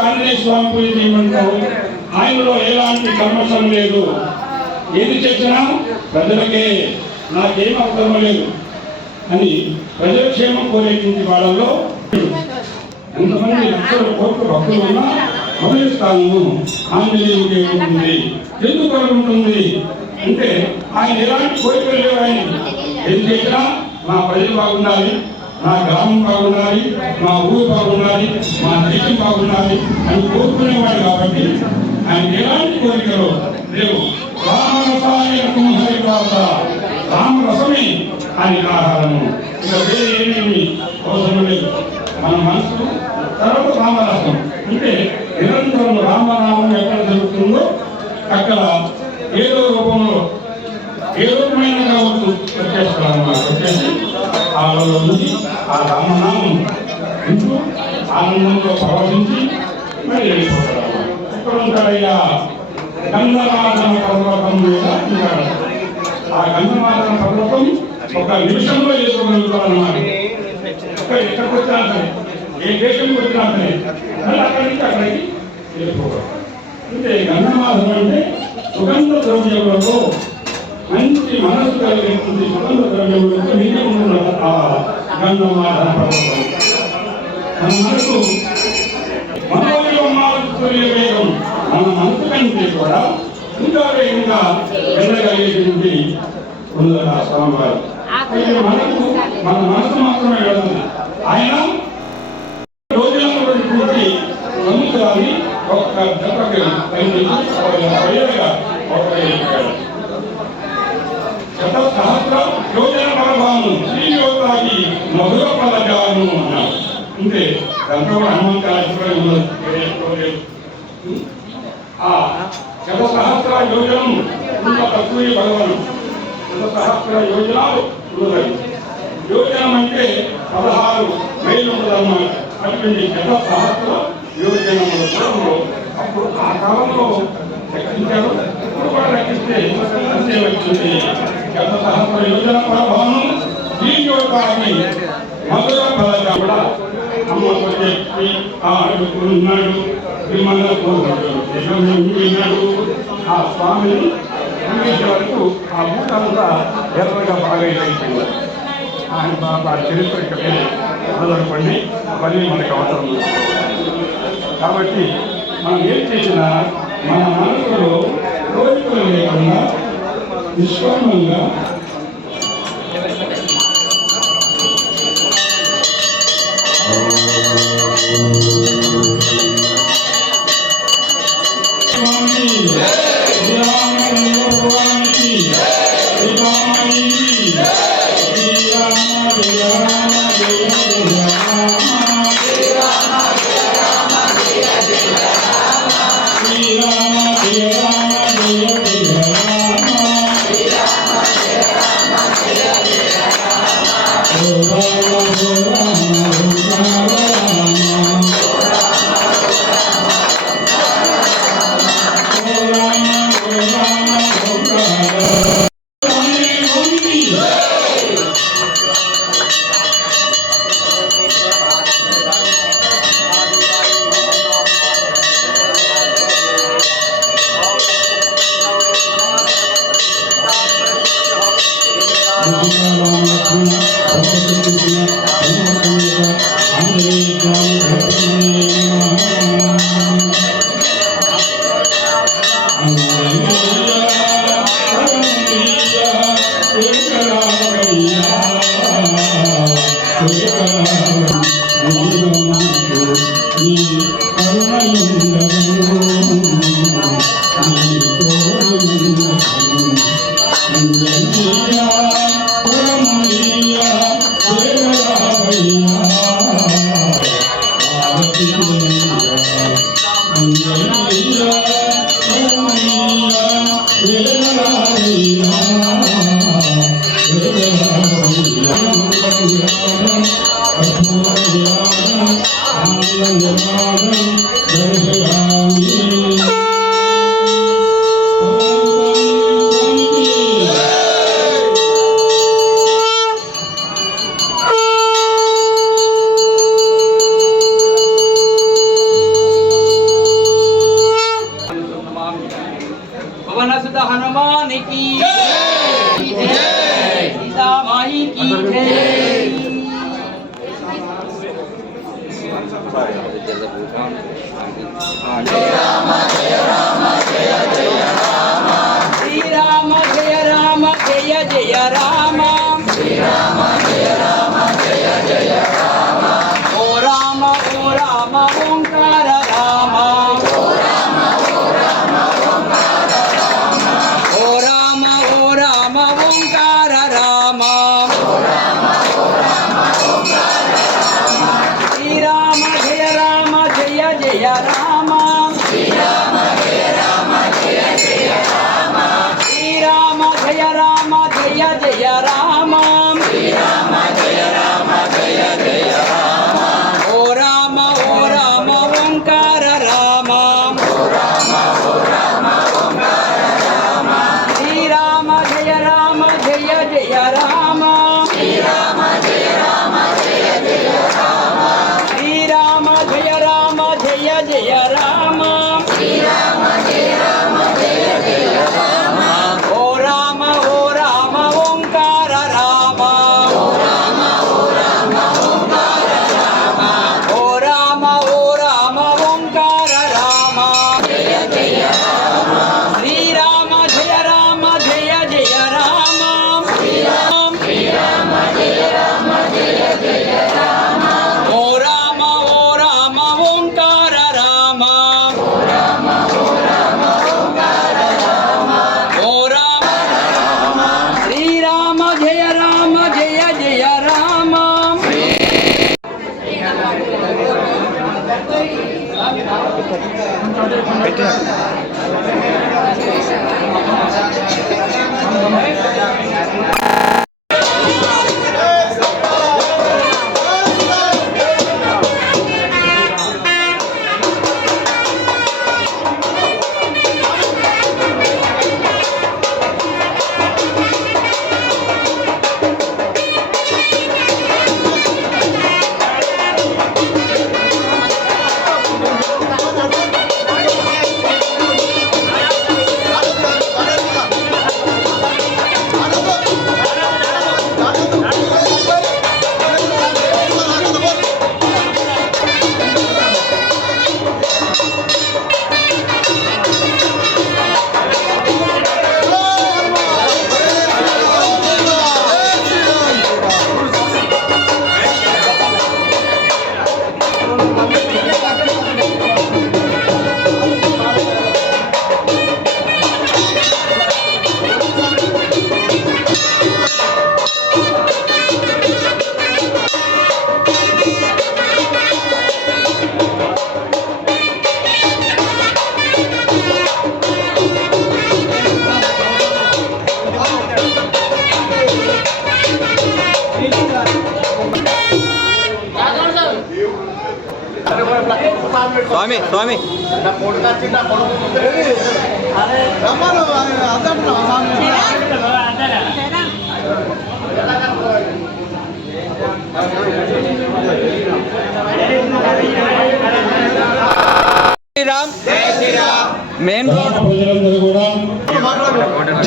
ఆంజనేయ స్వామి పూజ చేయమంటావు ఆయనలో ఎలాంటి కర్మశం లేదు. ఏది చేసినా ప్రజలకే నాకేం అవసరం లేదు అని ప్రజల క్షేమం కోరేటువంటి వాళ్ళలో ఎంతమంది లక్షల కోట్ల భక్తులు ఉన్నా మొదటి స్థానము ఆంజనేయుడికి ఉంటుంది ఎందుకు ఉంటుంది. అంటే ఆయన ఎలాంటి కోరికలు లేవు ఆయన ఏం చేసినా మా ప్రజలు బాగుండాలి. నా గ్రామం బాగుండాలి మా ఊరు బాగుండాలి మా దేశం బాగుండాలి అని కోరుకునేవాడు కాబట్టి ఆయన ఎలాంటి కోరికలో లేవు. రామరసాయన హరిపాత రామరసమే ఆయన ఆహారము. ఇక వేరే ఏమేమి అవసరం లేదు. మన మనసు తర్వాత రామరసం. అంటే నిరంతరం రామనామం ఎక్కడ జరుగుతుందో అక్కడ ఒక నిమిషంలో చేసుకోగలుగుతారు అన్నమాట ఎక్కడ ఎక్కడికి వచ్చినా సరే ఏ దేశంకి వచ్చినా సరే మళ్ళీ అక్కడి నుంచి అక్కడికి వెళ్ళిపోవాలి. అంటే గంధమాధం అంటే సుగంధ ద్రవ్యములతో మంచి మనసు కలిగినటువంటి సుగంధ ద్రవ్యములతో నిండి ఉన్న ఆ గంధమాధన పర్వతం. మన మనసు మనోయోమాలయ వేగం మన మనసు కంటే కూడా ఇంకా వేగంగా వెళ్ళగలిగేటువంటి ఆ స్వామివారు. మనకు మన మనసు మాత్రమే వెళ్తుంది ఆయన రోజులలో పూర్తి సముద్రాన్ని ఒక్క దెబ్బకి పైకి పైగా ఒక శత సహస్ర యోజన పరభాను శ్రీయోగాది మధుర పదజాను అన్నారు. అంటే దాంట్లో కూడా హనుమంతాలు ఉన్నది. ఆ శత సహస్ర యోజనం ఇంత తక్కువ భగవను. శత సహస్ర యోజనాలు ఉన్నది యోజనం అంటే పదహారు మైళ్ళు ఉన్నదన్నమాట అటువంటి గత సహస్ర యోజనముల దూరంలో అప్పుడు ఆ కాలంలో లెక్కించారు. ఇప్పుడు కూడా లెక్కిస్తే అంతే వచ్చింది గత సహస్ర యోజన ప్రభావం దీని యొక్క మధుర ఫలంగా కూడా అమ్మకు చెప్పి ఆ అడుగుతున్నాడు విమలకు విన్నాడు? ఆ స్వామిని అందించే వరకు ఆ భూతంతా ఎర్రగా బాగా అయిపోయింది ఆయన బాబా చరిత్ర ఆధారపడి మళ్ళీ మనకు అవసరం కాబట్టి మనం ఏం చేసినా మన మనసులో కోరికలు లేకుండా నిష్కామంగా శ్రీరామ్. Main road. ప్రజలందరూ కూడా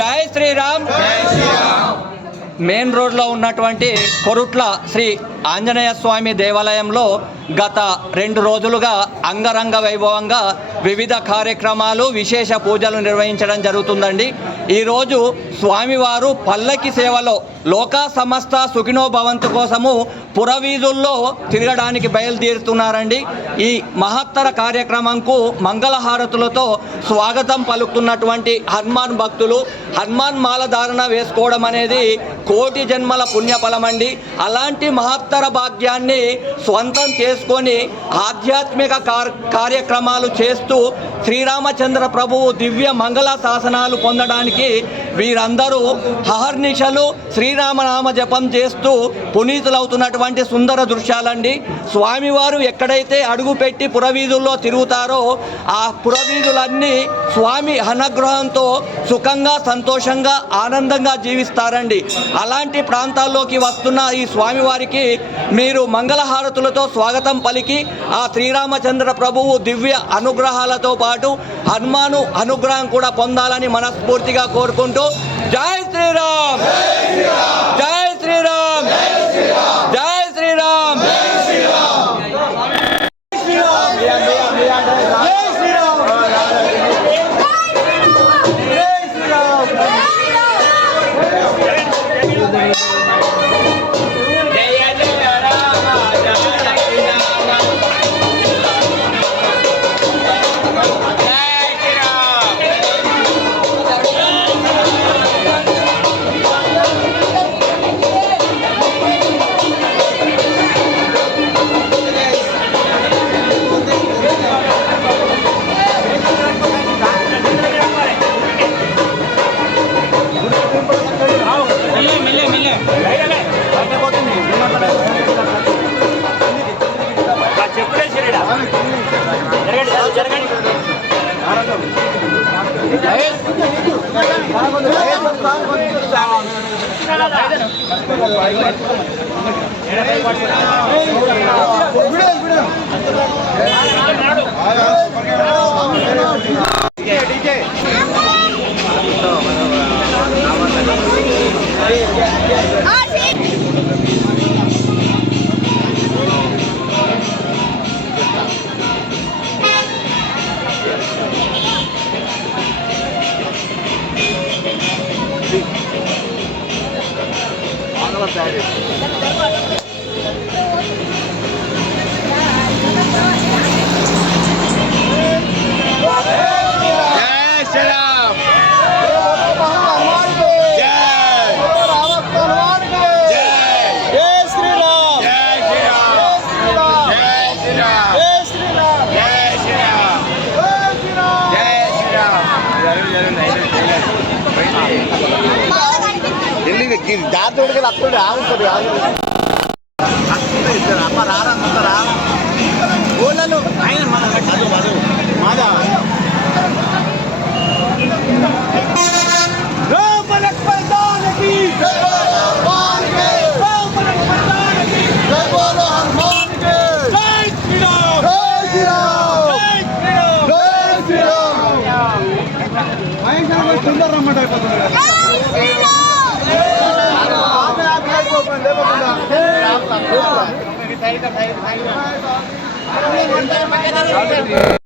జై శ్రీరామ్ మెయిన్ రోడ్లో ఉన్నటువంటి కొరుట్ల శ్రీ ఆంజనేయ స్వామి దేవాలయంలో గత రెండు రోజులుగా అంగరంగ వైభవంగా వివిధ కార్యక్రమాలు విశేష పూజలు నిర్వహించడం జరుగుతుందండి. ఈరోజు స్వామివారు పల్లకి సేవలో లోకా సమస్త సుఖినో భవంతు కోసము పురవీధుల్లో తిరగడానికి బయలుదేరుతున్నారండి. ఈ మహత్తర కార్యక్రమంకు మంగళహారతులతో స్వాగతం పలుకుతున్నటువంటి హనుమాన్ భక్తులు. హనుమాన్ మాల ధారణ వేసుకోవడం అనేది కోటి జన్మల పుణ్యఫలం అండి అలాంటి మహత్తర భాగ్యాన్ని స్వంతం చేసుకొని ఆధ్యాత్మిక కార్యక్రమాలు చేస్తూ శ్రీరామచంద్ర ప్రభువు దివ్య మంగళ శాసనాలు పొందడానికి వీరందరూ హహర్నిశలు శ్రీరామనామ జపం చేస్తూ పునీతులవుతున్నటువంటి సుందర దృశ్యాలండి. స్వామివారు ఎక్కడైతే అడుగుపెట్టి పురవీధుల్లో తిరుగుతారో ఆ పురవీధులన్నీ స్వామి అనుగ్రహంతో సుఖంగా సంతోషంగా ఆనందంగా జీవిస్తారండి. అలాంటి ప్రాంతాల్లోకి వస్తున్న ఈ స్వామివారికి మీరు మంగళహారతులతో స్వాగతం పలికి ఆ శ్రీరామచంద్ర ప్రభువు దివ్య అనుగ్రహాలతో పాటు హనుమాను అనుగ్రహం కూడా పొందాలని మనస్ఫూర్తిగా కోరుకుంటూ జై శ్రీరామ్! జై శ్రీరామ్! జై Amen. శ్రీరామ్ దాంతోడికి అప్పుడు ఆగుతుంది అమ్మ రారా ఊళ్ళలో ఆయన ખાઈ ખાઈ